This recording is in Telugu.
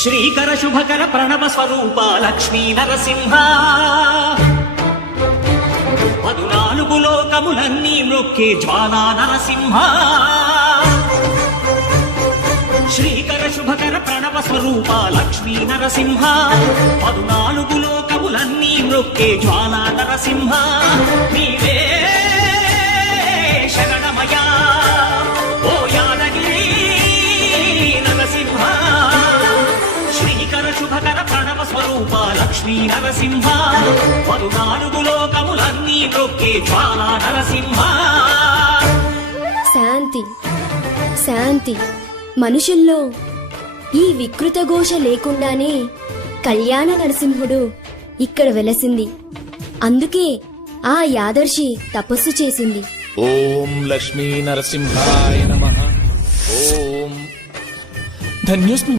శ్రీకర శుభకర ప్రణవ స్వరూప లక్ష్మీ నరసింహ 14 లోకములన్నీ మ్రొక్కే జ్వాలా నరసింహ శ్రీకర శుభకర ప్రణవ స్వరూప లక్ష్మీ నరసింహ 14 లోకములన్నీ మ్రొక్కే జ్వాలా నరసింహ నీవే శరణమయా ఓ యాదగిరి నరసింహ శ్రీకర శుభకర ప్రణవ స్వరూప లక్ష్మీ నరసింహ 14 లోకములన్నీ మ్రొక్కే జ్వాలా నరసింహ. శాంతి శాంతి. మనుషుల్లో ఈ వికృత ఘోష లేకుండానే కళ్యాణ నరసింహుడు ఇక్కడ వెలసింది. అందుకే ఆ యాదర్శి తపస్సు చేసింది. ఓం లక్ష్మీ నరసింహాయ నమః. ఓం ధన్యోస్మి